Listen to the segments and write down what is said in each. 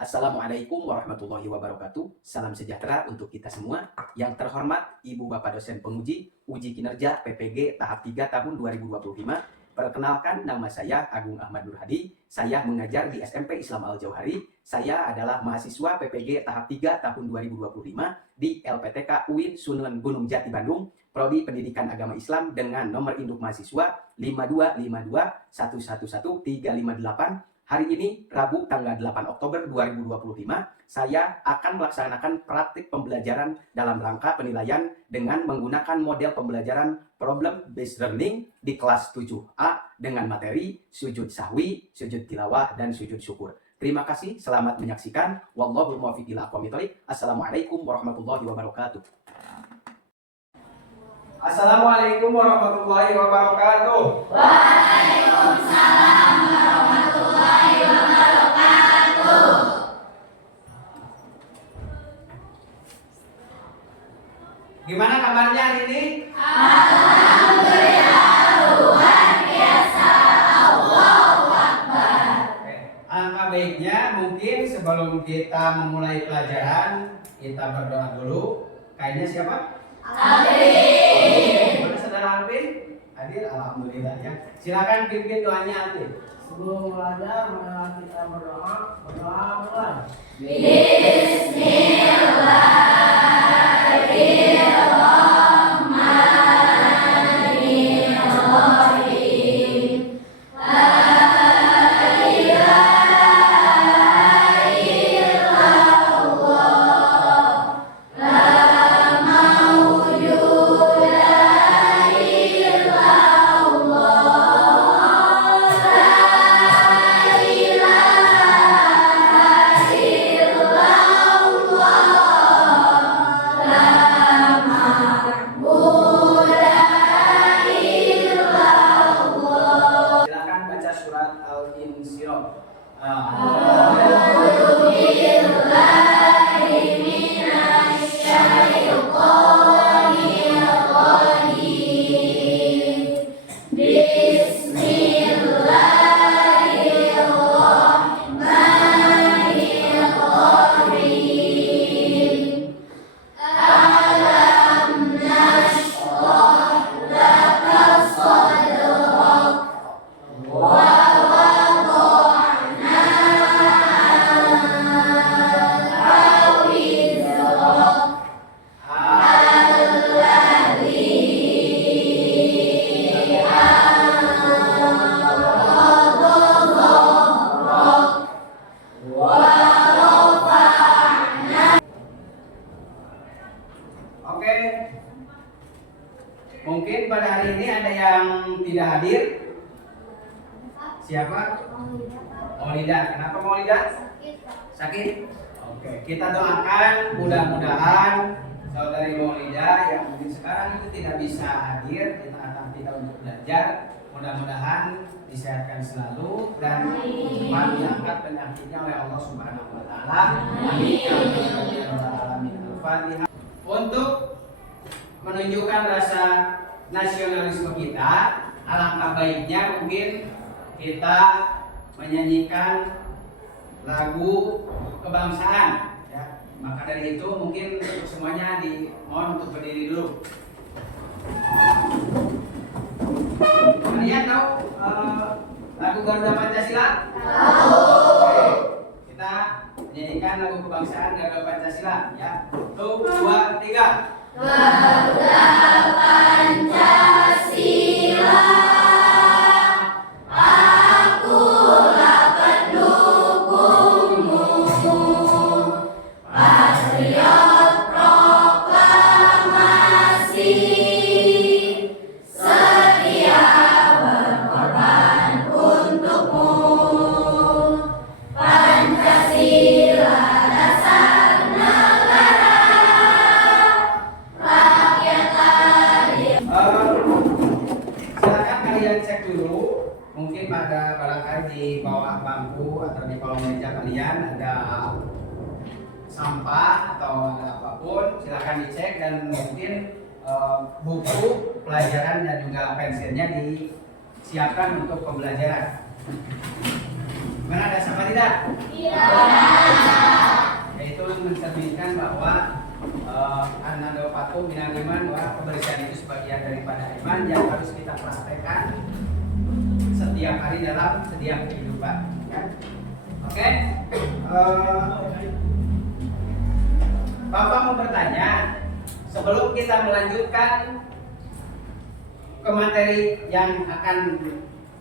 Assalamualaikum warahmatullahi wabarakatuh. Salam sejahtera untuk kita semua. Yang terhormat Ibu Bapak dosen penguji uji kinerja PPG tahap 3 tahun 2025. Perkenalkan, nama saya Agung Ahmad Nur Hadi. Saya mengajar di SMP Islam Al-Jauhari. Saya adalah mahasiswa PPG tahap 3 tahun 2025 di LPTK UIN Sunan Gunung Jati Bandung, Prodi Pendidikan Agama Islam dengan nomor induk mahasiswa 52521111358. Hari ini, Rabu tanggal 8 Oktober 2025, saya akan melaksanakan praktik pembelajaran dalam rangka penilaian dengan menggunakan model pembelajaran Problem Based Learning di kelas 7A dengan materi sujud sahwi, sujud tilawah, dan sujud syukur. Terima kasih, selamat menyaksikan. Wallahul muwaffiq ila aqwamit thoriq. Assalamualaikum warahmatullahi wabarakatuh. Assalamualaikum warahmatullahi wabarakatuh. Waalaikumsalam warahmatullahi wabarakatuh. Gimana kabarnya hari ini? Alhamdulillah luar biasa. Allahu Akbar. Alangkah baiknya mungkin sebelum kita memulai pelajaran, kita berdoa dulu. Kayaknya siapa? Alvin. Mana saudara Alvin? Hadir, alhamdulillah ya. Silakan pimpin doanya Alvin. Sebelum belajar, marilah kita berdoa. Berdoa. Bismillahirrahmanirrahim. Silakan baca surat Al-Insyirah. Oke. Mungkin pada hari ini ada yang tidak hadir. Siapa? Maulida. Kenapa Maulida? Sakit? Oke, kita doakan mudah-mudahan saudari Maulida yang mungkin sekarang itu tidak bisa hadir di tengah-tengah kita untuk belajar, mudah-mudahan disehatkan selalu dan cepat diangkat penyakitnya oleh Allah Subhanahu wa taala. Amin ya rabbal alamin. Al-Fatihah. Untuk menunjukkan rasa nasionalisme kita, alangkah baiknya mungkin kita menyanyikan lagu kebangsaan ya. Maka dari itu mungkin semuanya dimohon untuk berdiri dulu. Kalian tahu lagu Garuda Pancasila? Tahu. Oke. Kita menyanyikan lagu kebangsaan Garuda Pancasila ya. 1, 2, 3. Garuda Pancasila, akulah pendukungmu, patriot proklamasi, setia berkorban untukmu. Pancasila dasar negara, rakyat adil. Silakan kalian cek dulu, mungkin pada barangkali di bawah bangku atau di bawah meja kalian ada sampah atau ada apapun, silakan dicek dan mungkin buku pelajaran dan juga pensilnya disiapkan untuk pembelajaran. Mana ada sampah tidak? Iya. mencerminkan bahwa an-nadofatu minal iman, bahwa kebersihan itu sebagian daripada iman yang harus kita praktekkan setiap hari dalam setiap kehidupan. Ya. Oke, Bapak mau bertanya sebelum kita melanjutkan ke materi yang akan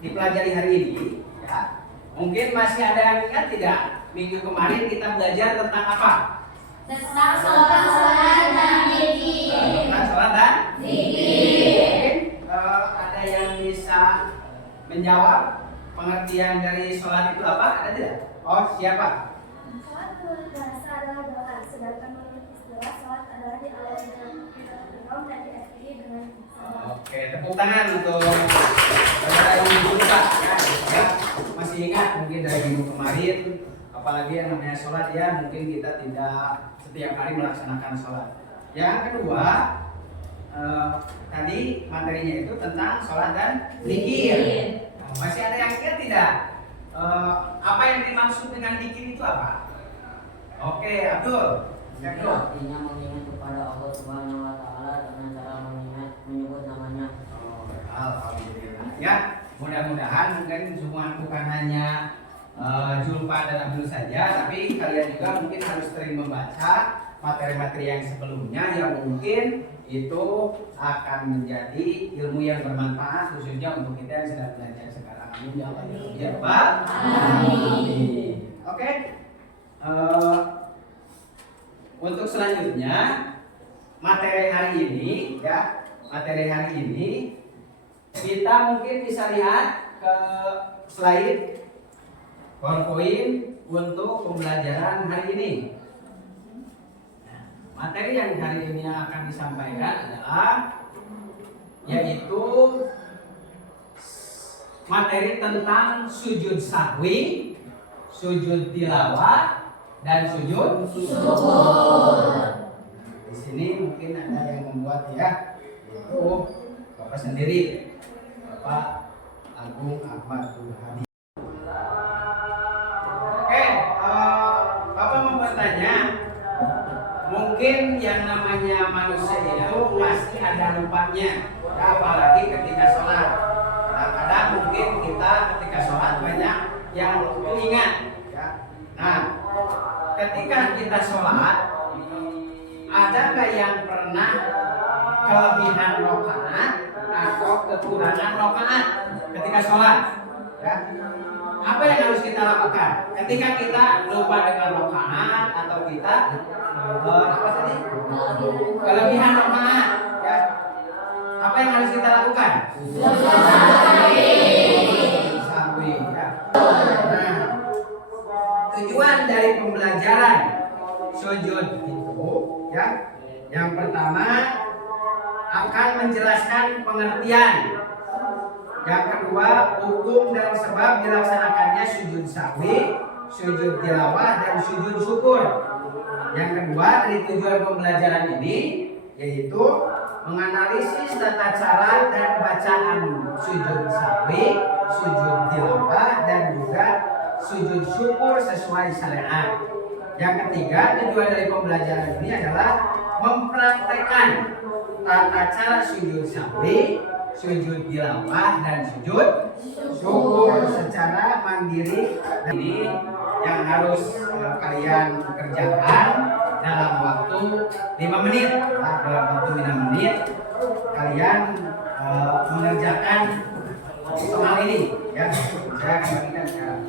dipelajari hari ini. Ya, mungkin masih ada yang ingat tidak? Minggu kemarin kita belajar tentang apa? Tentang sholat dan zikir. Tentang sholat dan Zikir. ada yang bisa menjawab pengertian dari sholat itu apa? Ada tidak? Oh, siapa? Sholat menurut bahasa adalah doa, sedangkan menurut istilah sholat adalah diawali dengan takbir dan diakhiri dengan salam. Oke, tepuk tangan untuk saudara yang juga ya. Masih ingat mungkin dari minggu kemarin, apalagi yang namanya sholat ya, mungkin kita tidak setiap hari melaksanakan sholat. Yang kedua, tadi materinya itu tentang sholat dan zikir. Masih ada yang ingat tidak? Apa yang dimaksud dengan zikir itu apa? Oke, Abdul. Zikir artinya mengingat kepada Allah Subhanahu wa taala dengan cara menyebut namanya. Alhamdulillah. Ya, mudah-mudahan mungkin semua bukan hanya Julfa dan Abdul saja, tapi kalian juga mungkin harus sering membaca materi-materi yang sebelumnya yang mungkin itu akan menjadi ilmu yang bermanfaat khususnya untuk kita yang sedang belajar sekarang. Amin ya Allah ya Rabbal alamin. Oke. Untuk selanjutnya materi hari ini ya, materi hari ini kita mungkin bisa lihat ke slide PowerPoint untuk pembelajaran hari ini. Materi yang hari ini akan disampaikan adalah yaitu materi tentang sujud sahwi, sujud tilawah, dan sujud syukur. Di sini mungkin ada yang membuat ya, itu Bapak sendiri, Bapak Agung Ahmad Burhani. Oke, Bapak mau bertanya, mungkin yang namanya manusia itu pasti ada lupanya, ya, apalagi ketika sholat. Kadang-kadang mungkin kita ketika sholat banyak yang ingat. Ya. Nah, ketika kita sholat, adakah yang pernah kelebihan rakaat atau kekurangan rakaat ketika sholat? Ya. Apa yang harus kita lakukan ketika kita lupa dengan rakaat atau kita apa tadi? Kelebihan rakaat, ya. Apa yang harus kita lakukan? Sahwi, ya. Nah, tujuan dari pembelajaran sujud itu, ya, yang pertama akan menjelaskan pengertian. Yang kedua, hukum dan sebab dilaksanakannya sujud sahwi, sujud tilawah, dan sujud syukur. Yang kedua dari tujuan pembelajaran ini yaitu menganalisis tata cara dan bacaan sujud sahwi, sujud tilawah, dan juga sujud syukur sesuai syariat. Yang ketiga, tujuan dari pembelajaran ini adalah mempraktekkan tata cara sujud sahwi, sujud tilawah, dan sujud syukur secara mandiri. Ini yang harus kalian kerjakan dalam waktu 5 menit. Nah, dalam waktu 5 menit kalian mengerjakan soal ini, ya. Saya akan bagikan sekarang.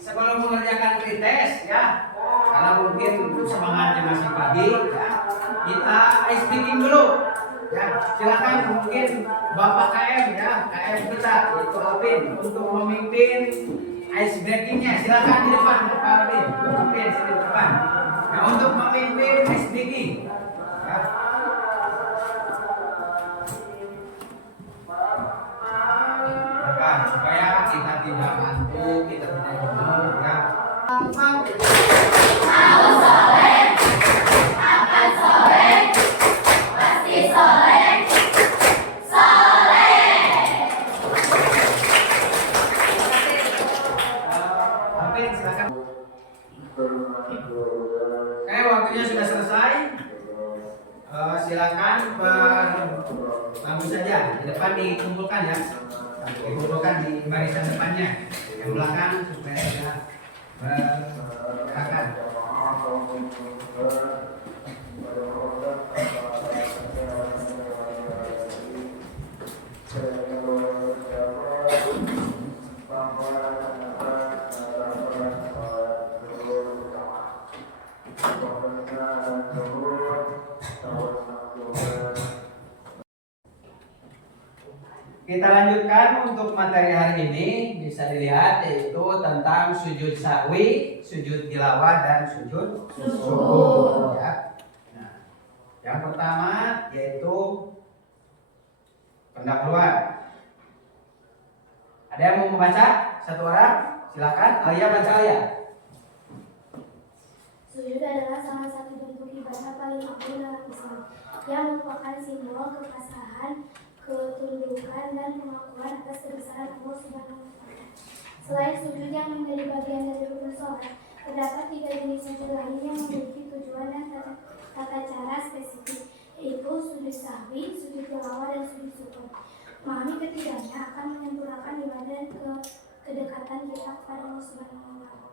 Sebelum mengerjakan pretest, ya, karena mungkin semangatnya masih pagi, ya, kita ice breaking dulu, ya. Silakan mungkin Bapak KM, ya, KM kita itu Alvin untuk memimpin ice breakingnya. Silakan di depan Bapak Alvin, memimpin di depan. Nah, untuk memimpin mau. Mau soleh, akan soleh, pasti soleh, soleh. Hafid, silakan. Oke, waktunya sudah selesai. Silakan langsung saja di depan dikumpulkan ya. Dikumpulkan di barisan depannya. Yang belakang supaya tidak berantakan. Kita lanjutkan untuk materi hari ini, bisa dilihat yaitu tentang sujud sahwi, sujud tilawah dan sujud syukur ya. Nah, yang pertama yaitu pendahuluan. Ada yang mau membaca? Satu orang? Silakan. Alia baca Alia. Sujud adalah salah satu bentuk ibadah paling agung dalam Islam yang merupakan simbol kepasrahan, ketundukan dan pengakuan atas kebesaran Allah Subhanahu wa Ta'ala. Selain sujud yang menjadi bagian dari rukun sholat, terdapat 3 jenis sujud lain yang memiliki tujuan dan tata cara spesifik, yaitu sujud sahwi, sujud tilawah, dan sujud syukur. Memahami ketiganya akan menyempurnakan ibadah dan kedekatan kita kepada Allah Subhanahu wa Ta'ala.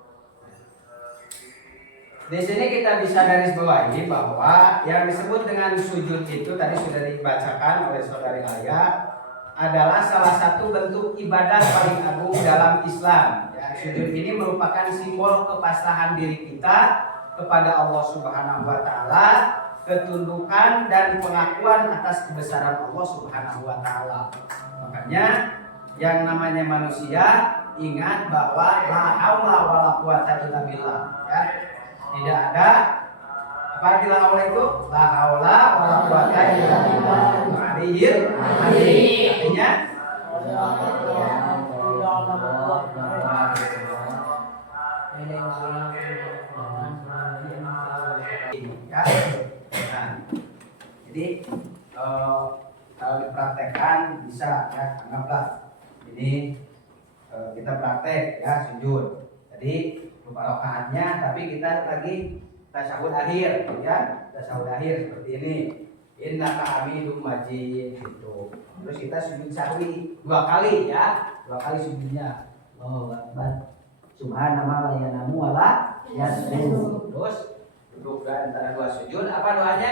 Di sini kita bisa garis bawahi bahwa yang disebut dengan sujud itu tadi sudah dibacakan oleh saudari Alia adalah salah satu bentuk ibadah paling agung dalam Islam. Ya, sujud ini merupakan simbol kepasrahan diri kita kepada Allah Subhanahu wa Ta'ala, ketundukan dan pengakuan atas kebesaran Allah Subhanahu wa Ta'ala. Makanya yang namanya manusia ingat bahwa la haula wala quwata illa billah ya. Tidak ada apa di la haula itu? La haula wala quwata illa billah. Artinya ya. Nah, jadi kalau dipraktekkan bisa ya, anggaplah ini kita praktek ya sujud. Jadi lupa rakaatnya, tapi kita lagi tasyahud akhir, ya tasyahud akhir seperti ini. Innaka hamidum majid gitu. Terus kita sujud sahwi 2 kali ya, 2 kali sujudnya. Allahu Akbar. Subhanallah la yanamu wala yasjud. Terus duduk antara 2 sujud, apa doanya?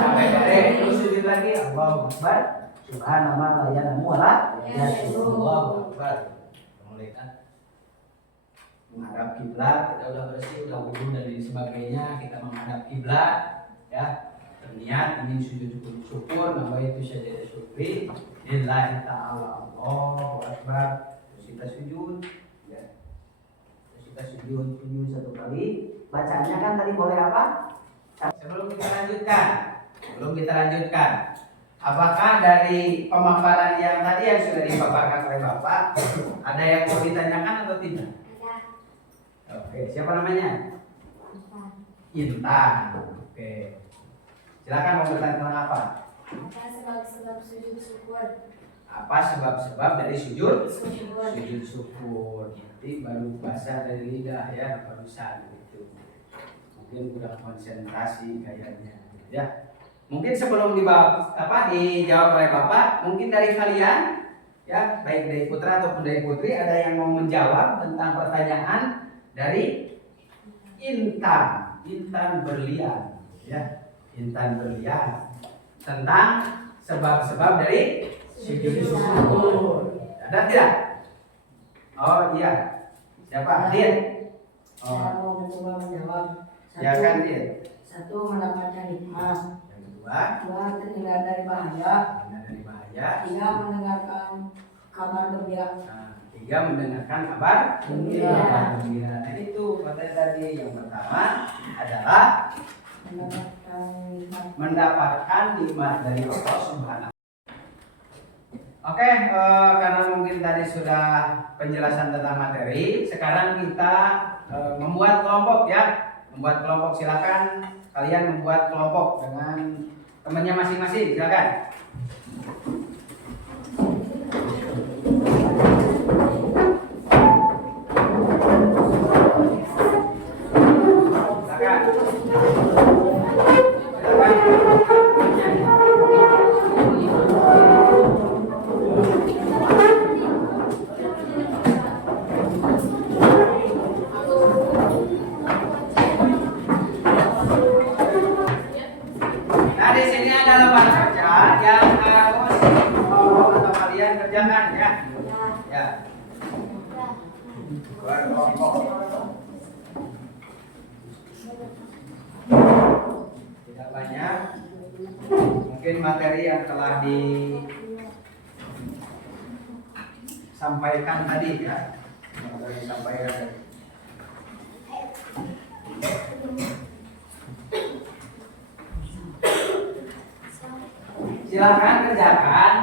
Sampai beres, terus sujud lagi. Allahu Akbar. Subhanallah la yanamu wala yasjud. Allahu Akbar. Menghadap kiblat, kita udah bersih, udah wudu dan lain sebagainya, kita menghadap kiblat, ya, berniat ingin sujud syukur, namanya itu saja syukri, lillahi ta'ala, Allahu Akbar, terus kita sujud, ya, terus kita sujud 1 kali, bacanya kan tadi boleh apa? Sebelum kita lanjutkan, apakah dari pemaparan yang tadi yang sudah dipaparkan oleh Bapak, ada yang mau ditanyakan atau tidak? Oke, siapa namanya? Intan. Oke. Silakan mau bertanya tentang apa? Apa sebab-sebab sujud syukur? Apa sebab-sebab dari sujud? Syukur. Sujud syukur. Jadi baru bahasa dari lidah ya, barusan gitu. Mungkin kurang konsentrasi kayaknya. Ya. Mungkin sebelum dijawab oleh Bapak, mungkin dari kalian ya, baik dari putra ataupun dari putri ada yang mau menjawab tentang pertanyaan dari Intan Berlian ya, Intan Berlian tentang sebab-sebab dari sujud syukur. Ada tidak? Oh iya. Siapa? Din. Saya mau mencoba menjawab. Ya kan Din. 1 mendapatkan hikmah. Yang kedua, 2 terhindar dari bahaya. dari bahaya. 3 mendengarkan kabar gembira. 3 mendengarkan kabar Gembira. Nah itu materi tadi. Yang pertama adalah mendapatkan nikmat dari Allah Subhanahu. Oke, karena mungkin tadi sudah penjelasan tentang materi, sekarang kita membuat kelompok ya. Membuat kelompok, silakan kalian membuat kelompok dengan temannya masing-masing, silakan. Nah, di sini ada lembar kerja yang harus atau kalian kerjakan ya. Ya. Buat kelompok. Tidak banyak. Mungkin materi yang telah disampaikan tadi ya. Yang telah disampaikan tadi. Silakan kerjakan.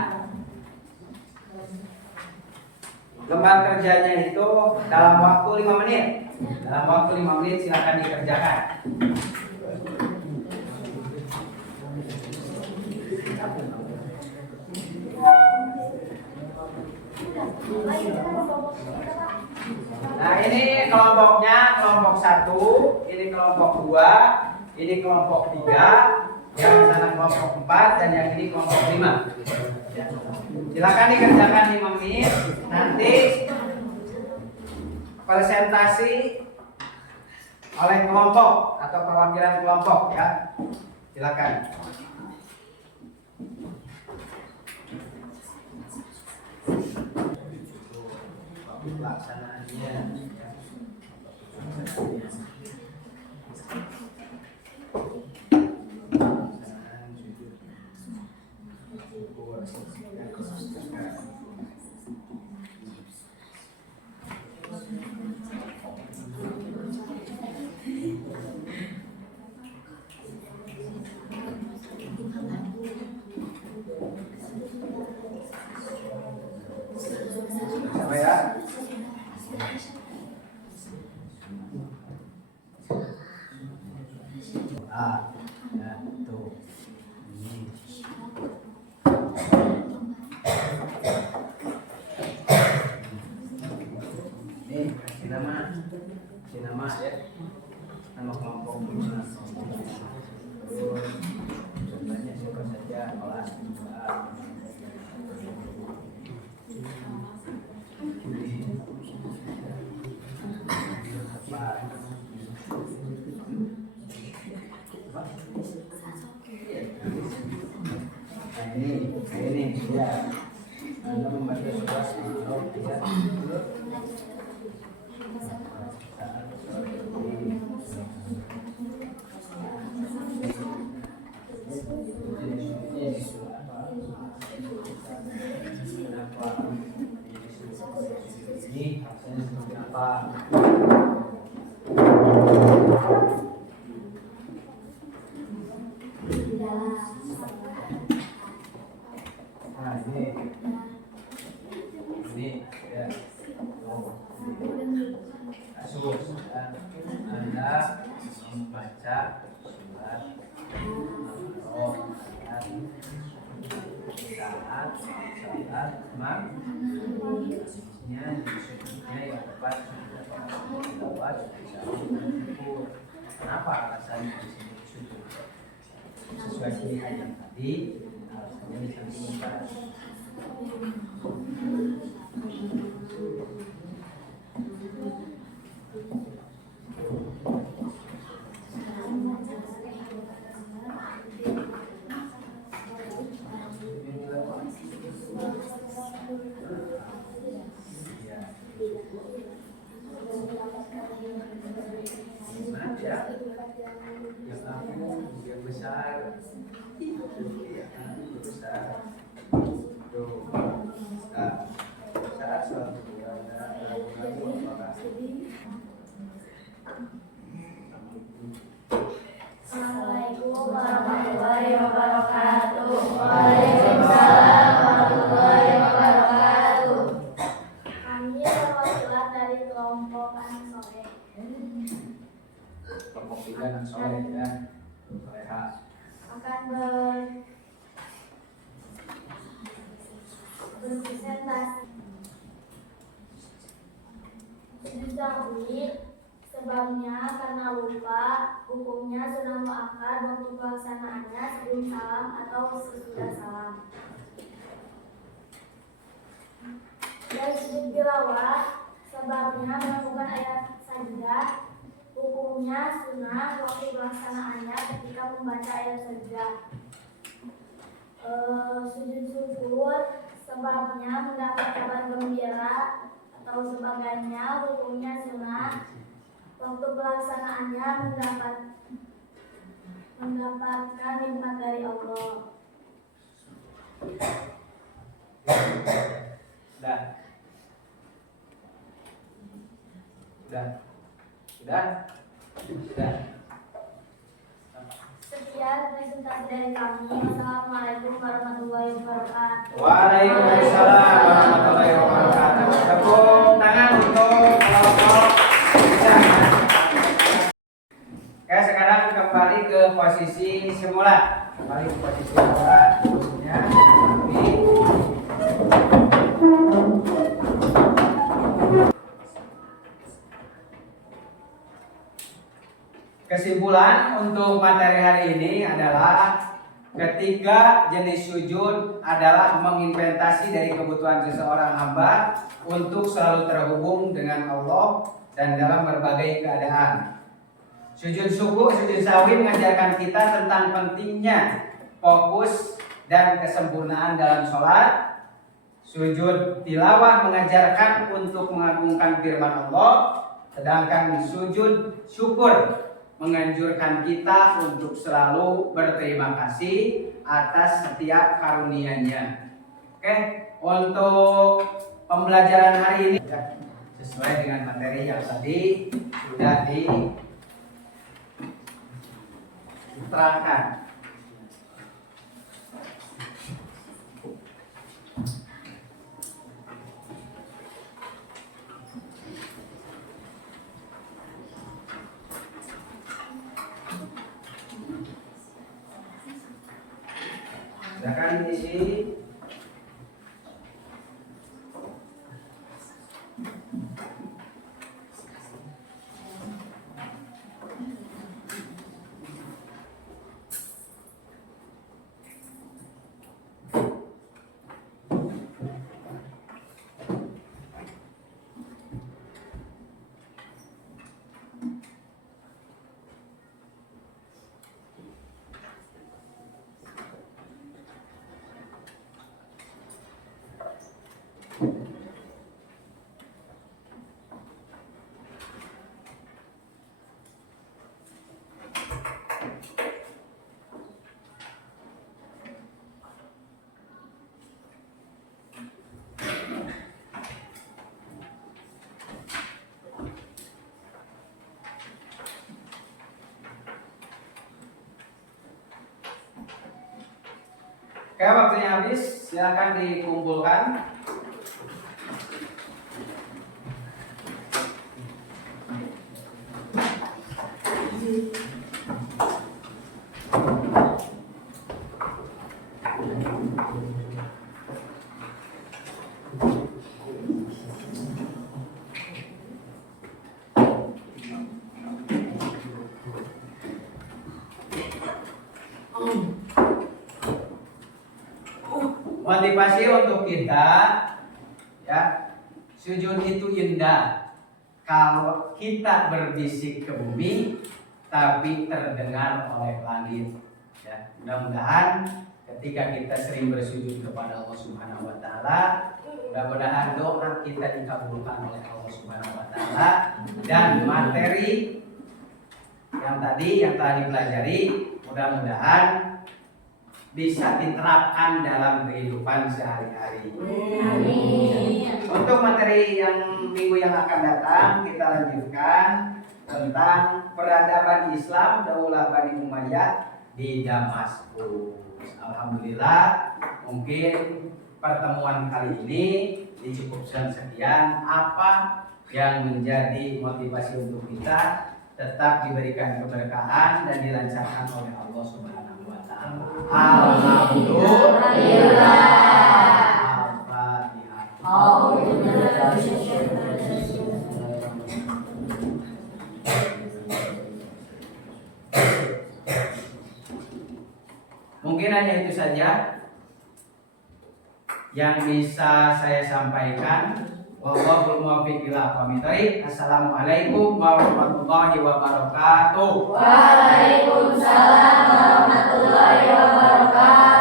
Lembar kerjanya itu dalam waktu 5 menit. Dalam waktu 5 menit silakan dikerjakan. Nah, ini kelompoknya kelompok 1, ini kelompok 2, ini kelompok 3, yang sana kelompok 4, dan yang ini kelompok 5. Silakan dikerjakan 5 menit. Nanti presentasi oleh kelompok atau perwakilan kelompok ya. Silakan. Pelaksanaannya. Siapa ya? Ya, tuh. Ini kasih nama ya. Nama kelompok contohnya siapa saja kelas 2A. Ini ya. Anda membaca surat ya. Ini hasilnya seperti apa? Nah, ini ya. Kasus Anda membaca surat saat maksudnya disebutnya yang tepat dapat diukur. Kenapa alasannya disebut sujud? Sesuai dengan yang tadi alasannya disampaikan. Yang besar, saat suatu Assalamualaikum warahmatullahi wabarakatuh. Waalaikumsalam warahmatullahi wabarakatuh. dari kelompok anak soleh. Kelompok 3 anak soleh ya. Soleha. Akan berpresentasi. Sujud sahwi sebabnya karena lupa, hukumnya sunnah muakkad waktu pelaksanaannya sebelum salam atau sesudah salam. Dan sujud tilawah sebabnya melakukan ayat sajdah, hukumnya sunnah waktu pelaksanaannya ketika membaca ayat sajdah. Sujud syukur sebabnya mendapat kabar gembira atau sebagainya, hukumnya sunnah waktu pelaksanaannya mendapatkan nikmat dari Allah. Sudah. Sekian presentasi dari kami. Wassalamualaikum warahmatullahi wabarakatuh. Waalaikumsalam warahmatullahi wabarakatuh. Tepuk tangan untuk kelompok bisa. Oke, sekarang kembali ke posisi semula. Posisinya kesimpulan untuk materi hari ini adalah ketiga jenis sujud adalah menginventasi dari kebutuhan seseorang hamba untuk selalu terhubung dengan Allah dan dalam berbagai keadaan. Sujud syukur, sujud sahwi mengajarkan kita tentang pentingnya fokus dan kesempurnaan dalam sholat. Sujud tilawah mengajarkan untuk mengagungkan firman Allah, sedangkan sujud syukur menganjurkan kita untuk selalu berterima kasih atas setiap karunia-Nya. Oke, untuk pembelajaran hari ini sesuai dengan materi yang tadi sudah diterangkan. Silakan diisi. Oke, waktunya habis. Silakan dikumpulkan. Motivasi untuk kita, ya, sujud itu indah kalau kita berbisik ke bumi tapi terdengar oleh langit. Ya, mudah-mudahan ketika kita sering bersujud kepada Allah Subhanahu wa taala, mudah-mudahan doa kita dikabulkan oleh Allah Subhanahu wa taala dan materi yang telah dipelajari mudah-mudahan bisa diterapkan dalam kehidupan sehari-hari. Untuk materi yang minggu yang akan datang kita lanjutkan tentang peradaban Islam Daulah Bani Umayyah di Damaskus. Alhamdulillah, mungkin pertemuan kali ini dicukupkan sekian. Apa yang menjadi motivasi untuk kita tetap diberikan keberkahan dan dilancarkan oleh Allah Subhanahu wa taala. Alhamdulillah. Mungkin hanya itu saja yang bisa saya sampaikan. Wallahul muwaffiq ila aqwamit thoriq. Assalamualaikum warahmatullahi wabarakatuh. Waalaikumsalam warahmatullahi wabarakatuh.